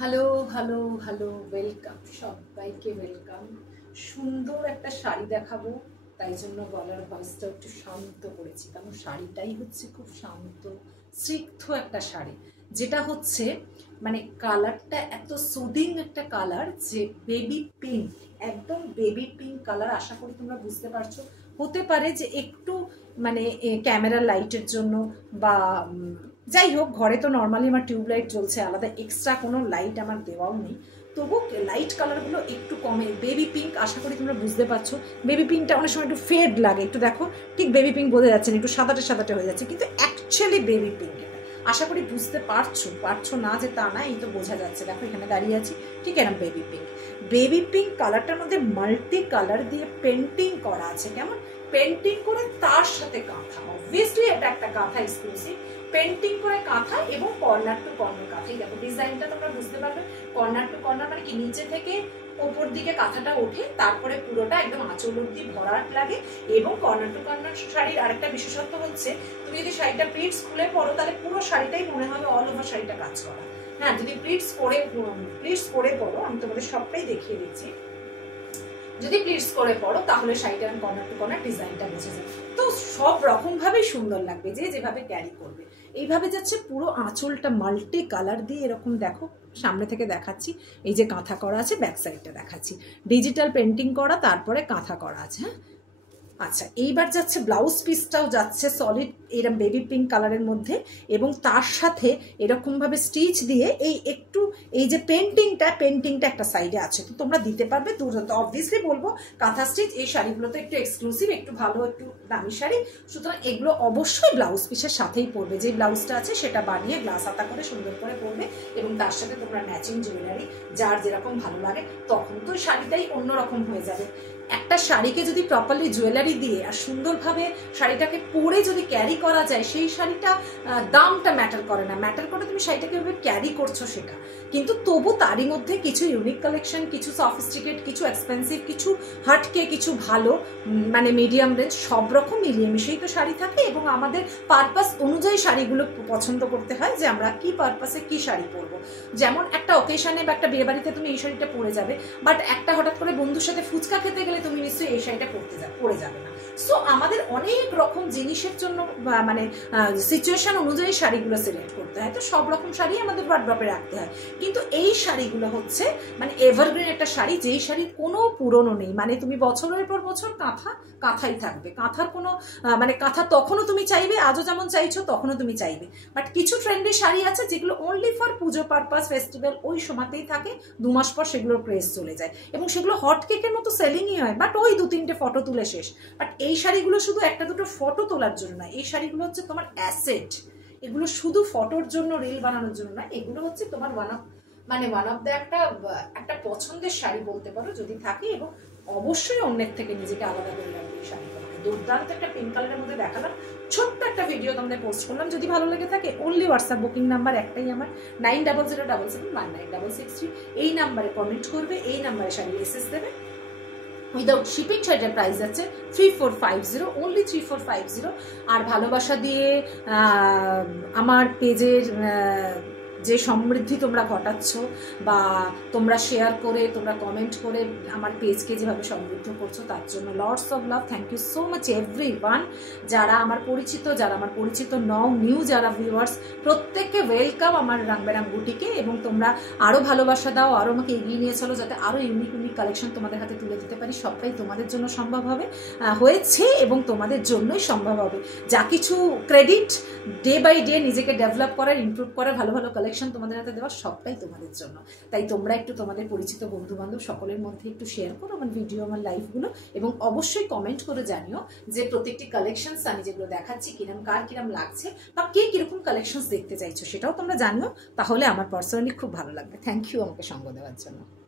Hello hello hello, welcome সবাইকে, welcome. সুন্দর একটা শাড়ি দেখাবো, তাই জন্য গলার ভয়েসটা একটু শান্ত করেছি, কারণ শাড়িটাই হচ্ছে খুব শান্ত স্নিগ্ধ একটা শাড়ি, যেটা হচ্ছে মানে কালারটা এত সুদিং একটা কালার, যে বেবি পিঙ্ক, একদম বেবি পিঙ্ক কালার। আশা করি তোমরা বুঝতে পারছো। হতে পারে যে একটু মানে ক্যামেরার লাইটের জন্য বা যাই হোক, ঘরে তো নর্মালি আমার টিউব লাইট জ্বলছে, আলাদা এক্সট্রা কোনো লাইট আমার দেওয়াও নেই, তবু লাইট কালারগুলো একটু কমে। বেবি পিঙ্ক, আশা করি তোমরা বুঝতে পারছো। বেবি পিঙ্কটা অনেক সময় একটু ফেড লাগে, একটু দেখো, ঠিক বেবি পিঙ্ক বোঝা যাচ্ছে না, একটু সাদাটে সাদাটে হয়ে যাচ্ছে, কিন্তু অ্যাকচুয়ালি বেবি পিঙ্ক এটা। আশা করি বুঝতে পারছো না যে তা না, এই তো বোঝা যাচ্ছে। দেখো এখানে দাঁড়িয়ে আছি, ঠিক এরকম বেবি পিঙ্ক। বেবি পিঙ্ক কালারটার মধ্যে মাল্টি কালার দিয়ে পেন্টিং করা আছে, কেমন পেন্টিং করে তার সাথে কাঁথা, অবভিয়াসলি এটা একটা কাঁথা এক্সক্লুসিভ, পেন্টিং করে কাঁথা এবং কর্নার টু কর্নার কাঁথা। দেখো ডিজাইনটা তোমরা বুঝতে পারবে, কর্নার টু কর্নার মানে কি নিচে থেকে ওপর দিকে কাঁথাটা ওঠে, তারপরে পুরোটা একদম আঁচল অব্দি ভরাট লাগে। এবং কর্নার টু কর্নার শাড়ির আরেকটা বিশেষত্ব হচ্ছে, তুমি যদি শাড়িটা প্লিটস খুলে পরো, তাহলে পুরো শাড়িটাই মনে হবে অল ওভার শাড়িটা কাজ করা। হ্যাঁ, যদি প্লিটস করে পরো, আমি তোমাদের সবটাই দেখিয়ে দিচ্ছি। যদি প্লিটস করে পড়ো তাহলে শাড়িটা কর্নার টু কর্নার ডিজাইনটা বোঝা যায়। তো সব রকম ভাবেই সুন্দর লাগবে, যে যেভাবে ক্যারি করবে। এইভাবে যাচ্ছে পুরো আঁচলটা মাল্টি কালার দিয়ে, এরকম দেখো সামনে থেকে দেখাচ্ছি, এই যে কাঁথা করা আছে, ব্যাক সাইডটা দেখাচ্ছি, ডিজিটাল পেন্টিং করা, তারপরে কাঁথা করা আছে। হ্যাঁ, আচ্ছা, এইবার যাচ্ছে ব্লাউজ পিসটাও যাচ্ছে সলিড এরকম বেবি পিঙ্ক কালারের মধ্যে, এবং তার সাথে এরকম ভাবে স্টিচ দিয়ে এই একটু এই যে পেন্টিংটা একটা সাইডে আছে, তো তোমরা দিতে পারবে দুর্দান্ত। অবভিয়াসলি বলবো কাঁথা স্টিচ এই শাড়িগুলো তো একটু এক্সক্লুসিভ, একটু ভালো, একটু দামি শাড়ি, সুতরাং এগুলো অবশ্যই ব্লাউজ পিসের সাথেই পরবে। যে ব্লাউজটা আছে সেটা বানিয়ে গ্লাস হাতা করে সুন্দর করে পরবে, এবং তার সাথে তোমরা ম্যাচিং জুয়েলারি যার যেরকম ভালো লাগে, তখন তো শাড়িটাই অন্যরকম হয়ে যাবে। একটা শাড়িকে যদি প্রপারলি জুয়েলারি দিয়ে আর সুন্দরভাবে শাড়িটাকে পরে যদি ক্যারি করা যায়, সেই শাড়িটা দামটা ম্যাটার করে না, ম্যাটার করে তুমি শাড়িটাকে ভাবে ক্যারি করছো সেটা। কিন্তু তবু তারই মধ্যে কিছু ইউনিক কালেকশন, কিছু সফিস্টিকেট, কিছু এক্সপেন্সিভ, কিছু হাটকে, কিছু ভালো মানে মিডিয়াম রেঞ্জ, সব রকম মিলিয়ে মিশেই তো শাড়ি থাকে। এবং আমাদের পারপাস অনুযায়ী শাড়িগুলো পছন্দ করতে হয়, যে আমরা কি পারপাসে কি শাড়ি পরবো। যেমন একটা অকেশনে বা একটা বিয়ে বাড়িতে তুমি এই শাড়িটা পরে যাবে, বাট একটা হঠাৎ করে বন্ধুর সাথে ফুচকা খেতে গেলে তুমি নিশ্চয়ই এই শাড়িটা পরে যাবে না। সো আমাদের অনেক রকম জিনিসের জন্য মানে সিচুয়েশন অনুযায়ী শাড়িগুলো সিলেক্ট করতে হয়। তো সব রকম শাড়ি আমাদের ওয়ার্ড্রপে রাখতে হয়, কিন্তু এই শাড়িগুলো হচ্ছে মানে এভারগ্রিন একটা শাড়ি, যেই শাড়ির কোনো পুরনো নেই, মানে তুমি বছরের পর বছর কাঁথাই থাকবে। কাঁথার কোনো মানে কাঁথা তখনও তুমি চাইবে, আজও যেমন চাইছো তখনও তুমি চাইবে। বাট কিছু ট্রেন্ডি শাড়ি আছে যেগুলো only for Puja purpose, festival, ওই সময়তেই থাকে, 2 মাস পর সেগুলোর ক্রেজ চলে যায়, এবং সেগুলো হট কেকের মতো সেলিংই হয়, বাট ওই 2-3টে ফটো তুলে শেষ। বাট এই শাড়িগুলো শুধু একটা দুটো ফটো তোলার জন্য না, এই শাড়িগুলো হচ্ছে তোমার অ্যাসেট। এগুলো শুধু ফটোর জন্য, রিল বানানোর জন্য না, এগুলো হচ্ছে তোমার ওয়ান অফ দ্য একটা পছন্দের শাড়ি বলতে পারো যদি থাকে। এবং অবশ্যই অন্যের থেকে নিজেকে আলাদা করে রাখবে এই শাড়ি। দুর্দান্ত একটা পিঙ্ক কালারের মধ্যে দেখালাম, ছোট্ট একটা ভিডিও তোমাদের পোস্ট করলাম। যদি ভালো লেগে থাকে, অনলি হোয়াটসঅ্যাপ বুকিং নাম্বার একটাই আমার, 9007771963। এই নাম্বারে কমেন্ট করবে, এই নাম্বারে শাড়ি এসএস দেবে। উইদাউট শিপিং শাড়িটার প্রাইস যাচ্ছে 3450, অনলি 3450। আর ভালোবাসা দিয়ে আমার পেজের যে সমৃদ্ধি তোমরা ঘটাচ্ছ, বা তোমরা শেয়ার করে, তোমরা কমেন্ট করে আমার পেজকে যেভাবে সমৃদ্ধ করছো, তার জন্য lots of love. Thank you so much everyone. যারা আমার পরিচিত, যারা আমার পরিচিত নও, নিউ যারা ভিউয়ার্স, প্রত্যেককে ওয়েলকাম আমার রং বেরং বুটিকে। এবং তোমরা আরও ভালোবাসা দাও, আরও আমাকে এগিয়ে নিয়ে চলো, যাতে আরও ইউনিক কালেকশন তোমাদের হাতে তুলে দিতে পারি। সবটাই তোমাদের জন্য সম্ভব হয়েছে এবং তোমাদের জন্যই সম্ভব হবে। যা কিছু ক্রেডিট ডে বাই ডে নিজেকে ডেভেলপ করার, ইমপ্রুভ করার, ভালো ভালো কালেকশন তোমাদের হাতে দেওয়া, সবটাই তোমাদের জন্য। তাই তোমরা একটু তোমাদের পরিচিত বন্ধু বান্ধব সকলের মধ্যে একটু শেয়ার করো আমার ভিডিও, আমার লাইভগুলো, এবং অবশ্যই কমেন্ট করে জানিও যে প্রত্যেকটি কালেকশনস আমি যেগুলো দেখাচ্ছি কার কিরম লাগছে, বা কে কিরকম কালেকশনস দেখতে চাইছো, সেটাও তোমরা জানিও। তাহলে আমার পার্সোনালি খুব ভালো লাগবে। থ্যাংক ইউ আমাকে সঙ্গ দেওয়ার জন্য।